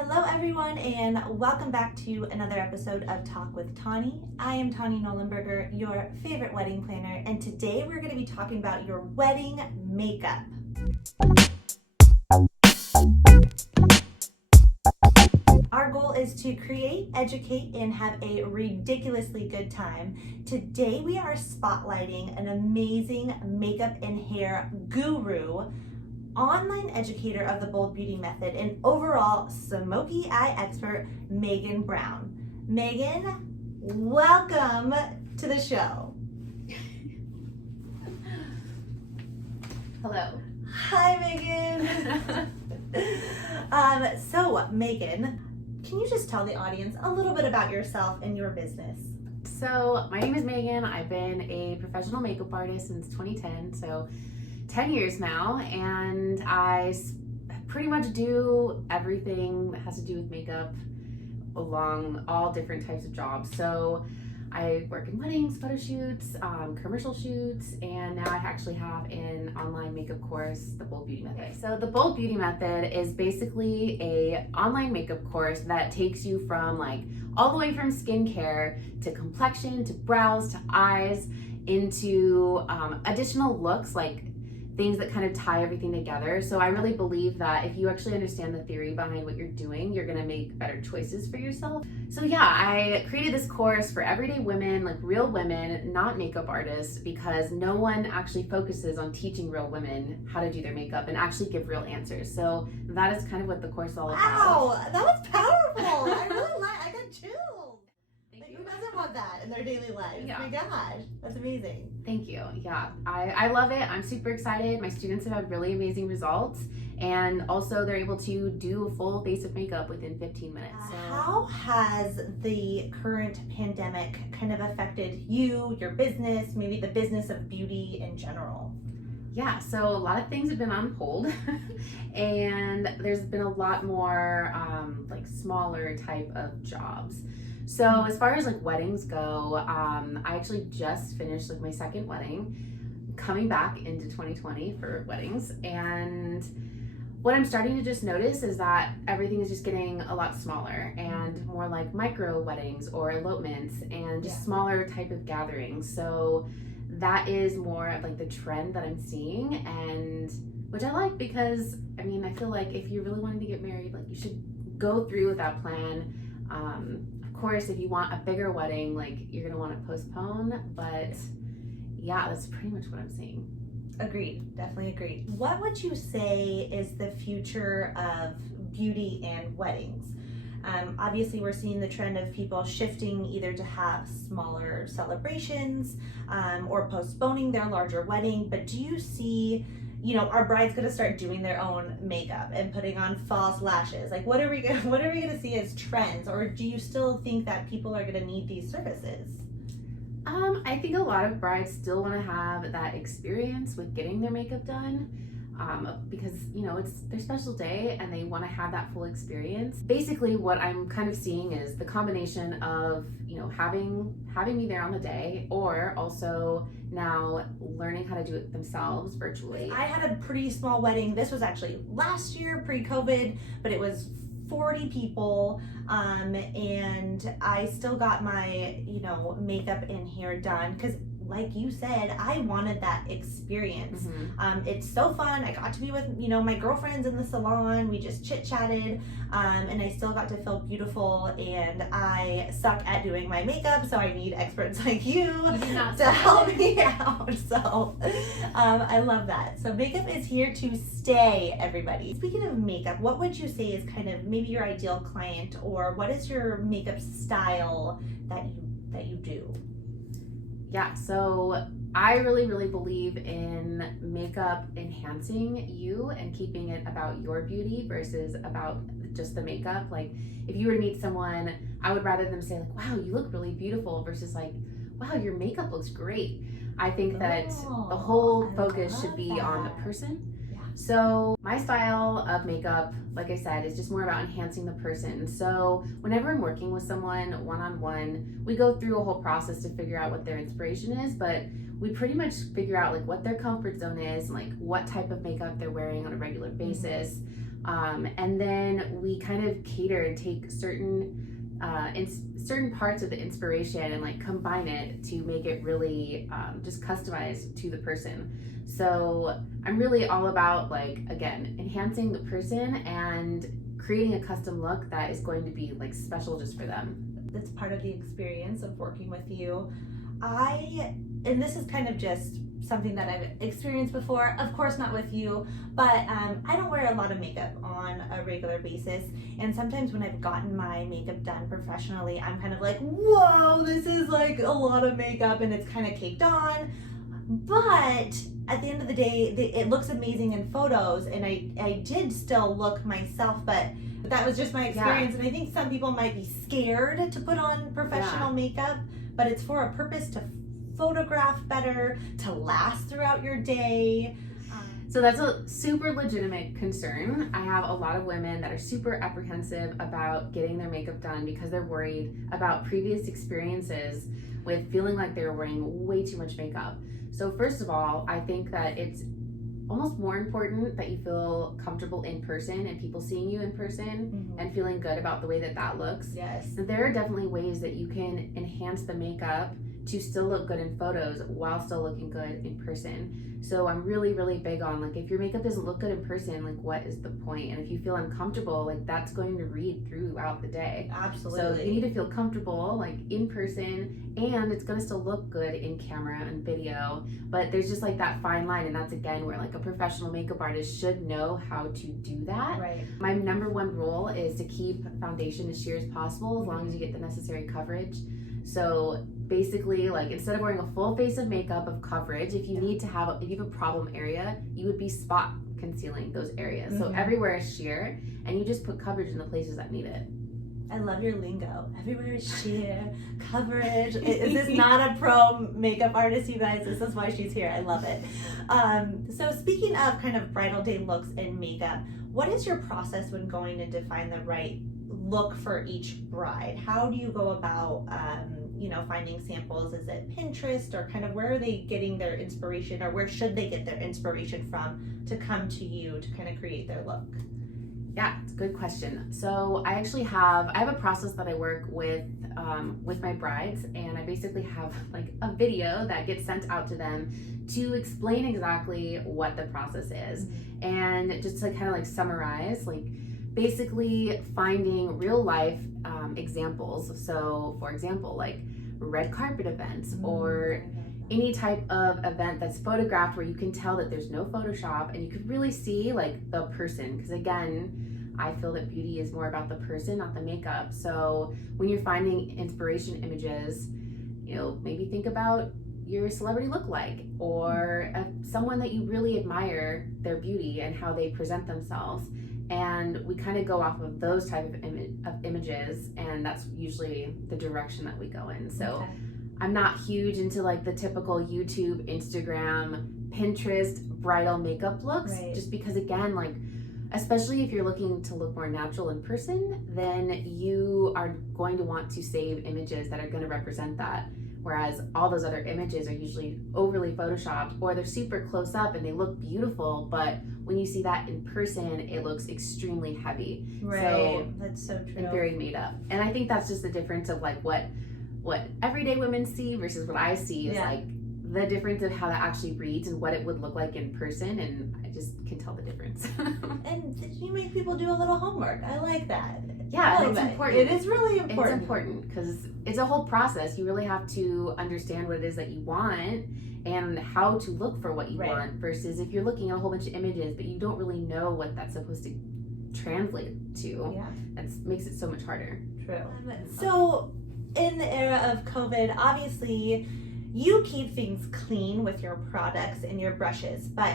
Hello everyone and welcome back to another episode of Talk with Tawny. I am Tawny Nolenberger, your favorite wedding planner, and today we're going to be talking about your wedding makeup. Our goal is to create, educate, and have a ridiculously good time. Today we are spotlighting an amazing makeup and hair guru, online educator of the Bold Beauty Method, and overall smoky eye expert, Meagan Brown. Meagan, welcome to the show. Hello. Hi, Meagan. So, Meagan, can you just tell the audience a little bit about yourself and your business? So, my name is Meagan. I've been a professional makeup artist since 2010, so 10 years now, and I pretty much do everything that has to do with makeup along all different types of jobs. So I work in weddings, photo shoots, commercial shoots, and now I actually have an online makeup course, the Bold Beauty Method. So the Bold Beauty Method is basically a online makeup course that takes you from all the way from skincare to complexion to brows to eyes into additional looks, like things that kind of tie everything together. So I really believe that if you actually understand the theory behind what you're doing, you're gonna make better choices for yourself. So yeah, I created this course for everyday women, like real women, not makeup artists, because no one actually focuses on teaching real women how to do their makeup and actually give real answers. So that is kind of what the course is all about. Wow, that was powerful. I got chills. Who doesn't want that in their daily life? Yeah. Oh my gosh, that's amazing. Thank you. Yeah, I love it. I'm super excited. My students have had really amazing results, and also they're able to do a full face of makeup within 15 minutes. So. How has the current pandemic kind of affected you, your business, maybe the business of beauty in general? Yeah, so a lot of things have been on hold and there's been a lot more smaller type of jobs. So as far as weddings go, I actually just finished my second wedding, coming back into 2020 for weddings, and what I'm starting to just notice is that everything is just getting a lot smaller and more like micro weddings or elopements and just smaller type of gatherings. So that is more of the trend that I'm seeing, and which I like, because I feel like if you're really wanting to get married, you should go through with that plan. Of course, if you want a bigger wedding, you're gonna want to postpone, but yeah, that's pretty much what I'm seeing. Agreed, definitely agreed. What would you say is the future of beauty and weddings? Obviously, we're seeing the trend of people shifting either to have smaller celebrations or postponing their larger wedding. But do you see, our bride's gonna start doing their own makeup and putting on false lashes? What are we gonna see as trends? Or do you still think that people are gonna need these services? I think a lot of brides still want to have that experience with getting their makeup done. Because it's their special day and they want to have that full experience. Basically, what I'm kind of seeing is the combination of having me there on the day, or also now learning how to do it themselves virtually. I had a pretty small wedding. This was actually last year, pre-COVID, but it was 40 people, and I still got my makeup and hair done because, like you said, I wanted that experience. It's so fun. I got to be with my girlfriends in the salon. We just chit-chatted, and I still got to feel beautiful, and I suck at doing my makeup, so I need experts like you to help me out. So I love that. So makeup is here to stay, everybody. Speaking of makeup, what would you say is kind of maybe your ideal client, or what is your makeup style that you do? Yeah, so I really, really believe in makeup enhancing you and keeping it about your beauty versus about just the makeup. If you were to meet someone, I would rather them say wow, you look really beautiful, versus wow, your makeup looks great. I think that the whole focus should be on the person. So my style of makeup, like I said, is just more about enhancing the person. So whenever I'm working with someone one-on-one, we go through a whole process to figure out what their inspiration is, but we pretty much figure out what their comfort zone is, what type of makeup they're wearing on a regular basis. And then we kind of cater and take certain parts of the inspiration and like combine it to make it really just customized to the person. So I'm really all about, like, again, enhancing the person and creating a custom look that is going to be like special just for them. That's part of the experience of working with you. And this is kind of just something that I've experienced before, of course not with you, but I don't wear a lot of makeup on a regular basis, and sometimes when I've gotten my makeup done professionally, I'm kind of like, whoa, this is like a lot of makeup and it's kind of caked on. But at the end of the day, it looks amazing in photos, and I did still look myself, but that was just my experience. And I think some people might be scared to put on professional makeup, but it's for a purpose, to photograph better, to last throughout your day. So that's a super legitimate concern. I have a lot of women that are super apprehensive about getting their makeup done because they're worried about previous experiences with feeling like they're wearing way too much makeup. So first of all, I think that it's almost more important that you feel comfortable in person and people seeing you in person and feeling good about the way that looks. Yes. So there are definitely ways that you can enhance the makeup to still look good in photos while still looking good in person. So I'm really, really big on, like, if your makeup doesn't look good in person, like, what is the point? And if you feel uncomfortable, like, that's going to read throughout the day. Absolutely. So you need to feel comfortable, like, in person, and it's going to still look good in camera and video. But there's just like that fine line, and that's again where like a professional makeup artist should know how to do that. Right. My number one rule is to keep foundation as sheer as possible, as long as you get the necessary coverage. So basically, like, instead of wearing a full face of makeup of coverage, if you need to have, if you have a problem area, you would be spot concealing those areas. So everywhere is sheer, and you just put coverage in the places that need it. I love your lingo. Everywhere is sheer, coverage. Is this not a pro makeup artist, you guys? This is why she's here. I love it. So speaking of kind of bridal day looks and makeup, what is your process when going to define the right look for each bride? How do you go about finding samples? Is it Pinterest, or kind of where are they getting their inspiration, or where should they get their inspiration from to come to you to kind of create their look? Yeah, it's a good question. So I actually have a process that I work with my brides, and I basically have like a video that gets sent out to them to explain exactly what the process is, and just to kind of like summarize, like basically finding real life examples. So for example, like red carpet events or any type of event that's photographed where you can tell that there's no Photoshop and you can really see like the person, because again, I feel that beauty is more about the person, not the makeup. So when you're finding inspiration images, maybe think about your celebrity lookalike, or someone that you really admire their beauty and how they present themselves. And we kind of go off of those type of images, and that's usually the direction that we go in. So I'm not huge into like the typical YouTube, Instagram, Pinterest bridal makeup looks, just because again, like, especially if you're looking to look more natural in person, then you are going to want to save images that are going to represent that. Whereas all those other images are usually overly photoshopped, or they're super close up and they look beautiful, but when you see that in person, it looks extremely heavy. Right. So that's so true. And very made up. And I think that's just the difference of like what everyday women see versus what I see is like the difference of how that actually reads and what it would look like in person, and I just can tell the difference. And you make people do a little homework. I like that. Yeah, it's important. It is really important. It's important because it's a whole process. You really have to understand what it is that you want and how to look for what you want, versus if you're looking at a whole bunch of images but you don't really know what that's supposed to translate to. That makes it so much harder. True. So in the era of COVID, obviously you keep things clean with your products and your brushes, but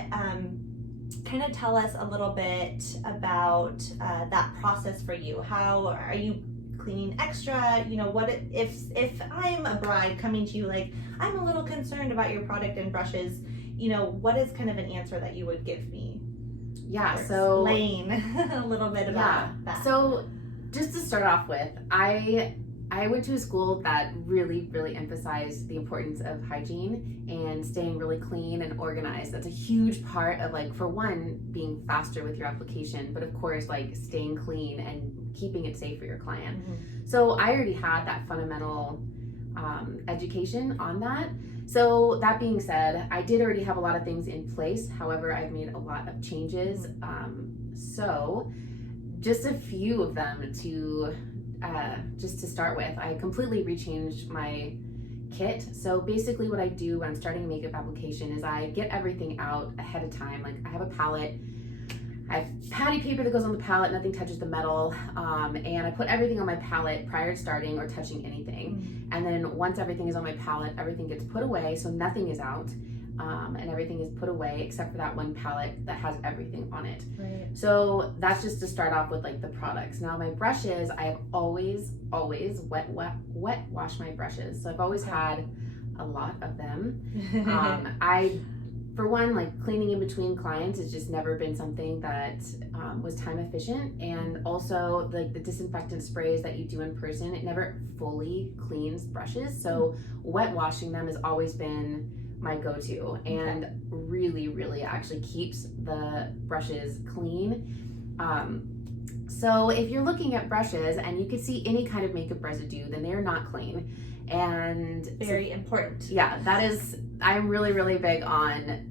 kind of tell us a little bit about that process for you. How are you cleaning extra? What if I'm a bride coming to you, like, I'm a little concerned about your product and brushes, what is kind of an answer that you would give me? Explain a little bit about that. So just to start off with, I I went to a school that really, really emphasized the importance of hygiene and staying really clean and organized. That's a huge part of, like, for one, being faster with your application, but of course, like, staying clean and keeping it safe for your client. So I already had that fundamental education on that. So that being said, I did already have a lot of things in place. However, I've made a lot of changes. So just a few of them to just to start with, I completely rechanged my kit. So basically what I do when I'm starting a makeup application is I get everything out ahead of time. Like, I have a palette, I have patty paper that goes on the palette, nothing touches the metal, and I put everything on my palette prior to starting or touching anything. And then once everything is on my palette, everything gets put away, so nothing is out, and everything is put away except for that one palette that has everything on it. Right. So that's just to start off with, like, the products. Now my brushes, I have always wet wash my brushes. So I've always had a lot of them. For one, like, cleaning in between clients has just never been something that was time efficient. And also, like, the disinfectant sprays that you do in person, it never fully cleans brushes. So wet washing them has always been my go-to, and really, really actually keeps the brushes clean. So if you're looking at brushes and you can see any kind of makeup residue, then they're not clean. And very important. Yeah, that is, I'm really, really big on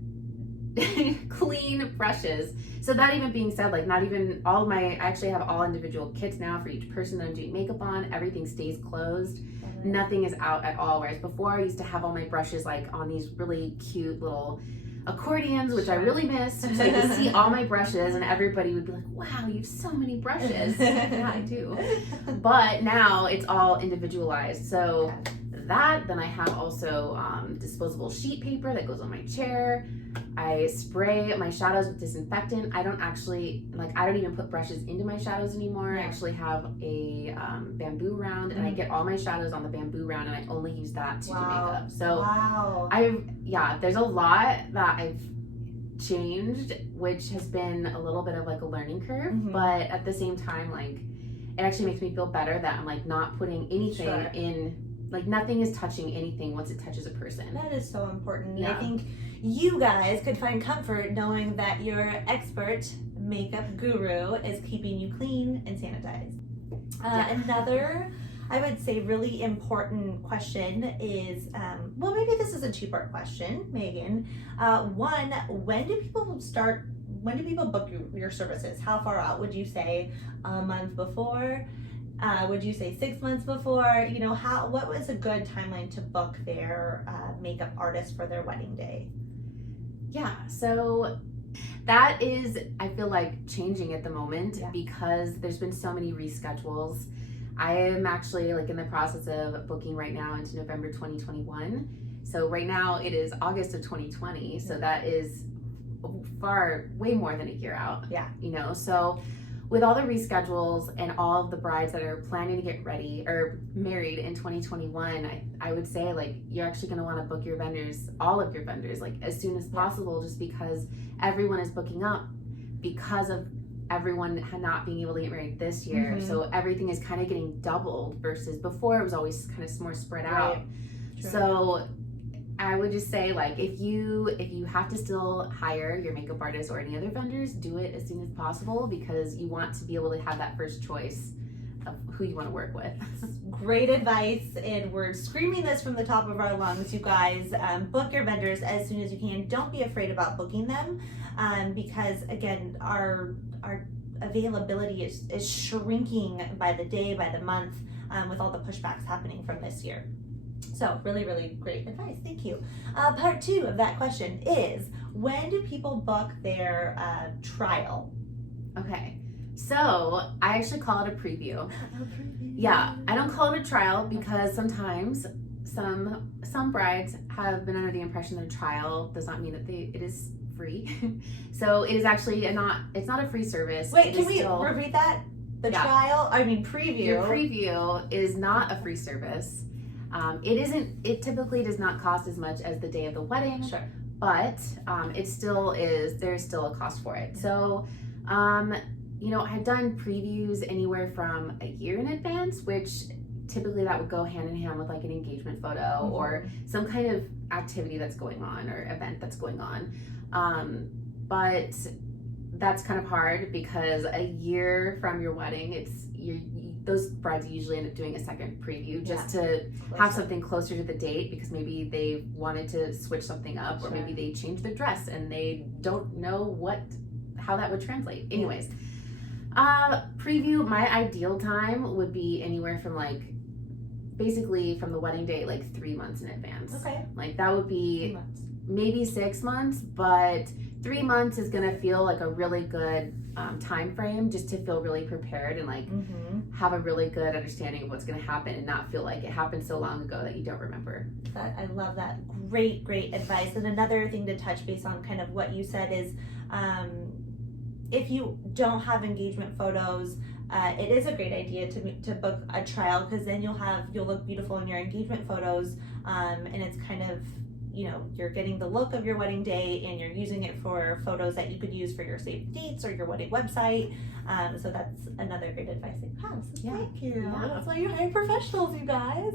clean brushes. So that even being said, like, not even all of my, I actually have all individual kits now for each person that I'm doing makeup on. Everything stays closed. Nothing is out at all. Whereas before, I used to have all my brushes, like, on these really cute little accordions, which I really miss. So you could see all my brushes and everybody would be like, wow, you have so many brushes. Yeah, I do. But now it's all individualized. So that, then I have also disposable sheet paper that goes on my chair. I spray my shadows with disinfectant. I don't even put brushes into my shadows anymore. I actually have a bamboo round, and I get all my shadows on the bamboo round, and I only use that to do makeup. So there's a lot that I've changed, which has been a little bit of, like, a learning curve, but at the same time, like, it actually makes me feel better that I'm, like, not putting anything in, like, nothing is touching anything once it touches a person. That is so important. Yeah. I think you guys could find comfort knowing that your expert makeup guru is keeping you clean and sanitized. Another, I would say, really important question is, well, maybe this is a two-part question, Meagan. One, when do people book your services? How far out? Would you say a month before? Would you say 6 months before? You know, what was a good timeline to book their makeup artist for their wedding day? Yeah, so that is, I feel like, changing at the moment because there's been so many reschedules. I am actually, like, in the process of booking right now into November 2021. So right now it is August of 2020. So that is way more than a year out. Yeah. You know, so with all the reschedules and all of the brides that are planning to get ready or married in 2021, I would say, like, you're actually going to want to book your vendors, all of your vendors, like, as soon as possible, just because everyone is booking up because of everyone not being able to get married this year. So everything is kind of getting doubled versus before it was always kind of more spread out. True. So I would just say, like, if you have to still hire your makeup artist or any other vendors, do it as soon as possible because you want to be able to have that first choice of who you want to work with. Great advice, and we're screaming this from the top of our lungs, you guys. Book your vendors as soon as you can. Don't be afraid about booking them because, again, our availability is shrinking by the day, by the month, with all the pushbacks happening from this year. So really, really great advice. Thank you. Part two of that question is, when do people book their trial? Okay, so I actually call it a preview. Yeah, I don't call it a trial because sometimes some brides have been under the impression that a trial does not mean that it is free. So it is actually it's not a free service. Wait, can we repeat that? Preview. Your preview is not a free service. It typically does not cost as much as the day of the wedding. Sure. But it still is, there's still a cost for it. So, I've done previews anywhere from a year in advance, which typically that would go hand in hand with like an engagement photo or some kind of activity that's going on or event that's going on. But that's kind of hard because a year from your wedding, those brides usually end up doing a second preview just to have something closer to the date, because maybe they wanted to switch something up, or maybe they changed their dress and they don't know how that would translate. Anyways, preview, my ideal time would be anywhere from like basically from the wedding date, like 3 months in advance. Okay. Like that would be maybe 6 months, but 3 months is gonna feel like a really good time frame, just to feel really prepared and like have a really good understanding of what's gonna happen and not feel like it happened so long ago that you don't remember. I love that. Great advice. And another thing to touch base on kind of what you said is if you don't have engagement photos, it is a great idea to book a trial, because then you'll look beautiful in your engagement photos, and it's kind of, you know, you're getting the look of your wedding day and you're using it for photos that you could use for your save dates or your wedding website. So that's another great advice in class. Thank you. Yeah. That's why you're hiring professionals, you guys.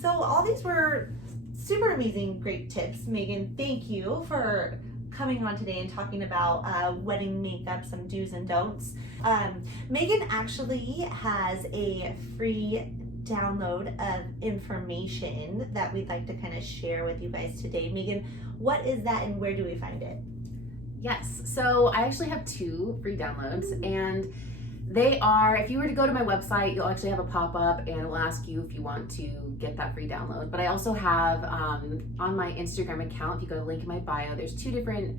So all these were super amazing, great tips. Meagan, thank you for coming on today and talking about wedding makeup, some do's and don'ts. Meagan actually has a free download of information that we'd like to kind of share with you guys today. Meagan, what is that and where do we find it? Yes, so I actually have 2 free downloads, and they are, if you were to go to my website, you'll actually have a pop-up and it will ask you if you want to get that free download. But I also have on my Instagram account, if you go to the link in my bio, there's 2 different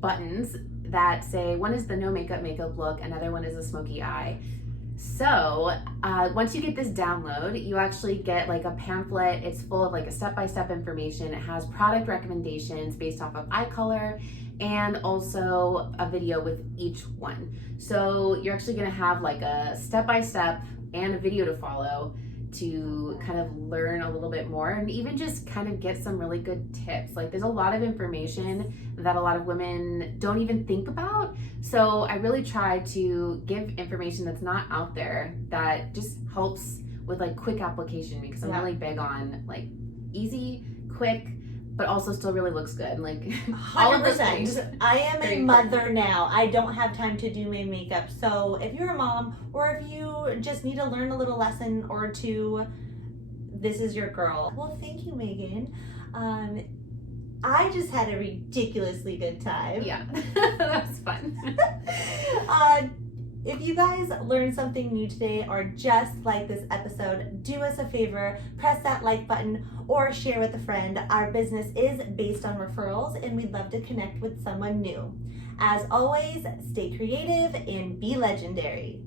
buttons that say, one is the no makeup look, another one is a smoky eye. So once you get this download, you actually get like a pamphlet. It's full of like a step-by-step information. It has product recommendations based off of eye color, and also a video with each one. So you're actually gonna have like a step-by-step and a video to follow to kind of learn a little bit more, and even just kind of get some really good tips. Like there's a lot of information that a lot of women don't even think about. So I really try to give information that's not out there that just helps with like quick application, because I'm really big on like easy, quick, but also still really looks good. Like 100%. I am a mother now. I don't have time to do my makeup. So if you're a mom, or if you just need to learn a little lesson or two, this is your girl. Well, thank you, Meagan. I just had a ridiculously good time. Yeah, that was fun. If you guys learned something new today or just like this episode, do us a favor, press that like button or share with a friend. Our business is based on referrals and we'd love to connect with someone new. As always, stay creative and be legendary.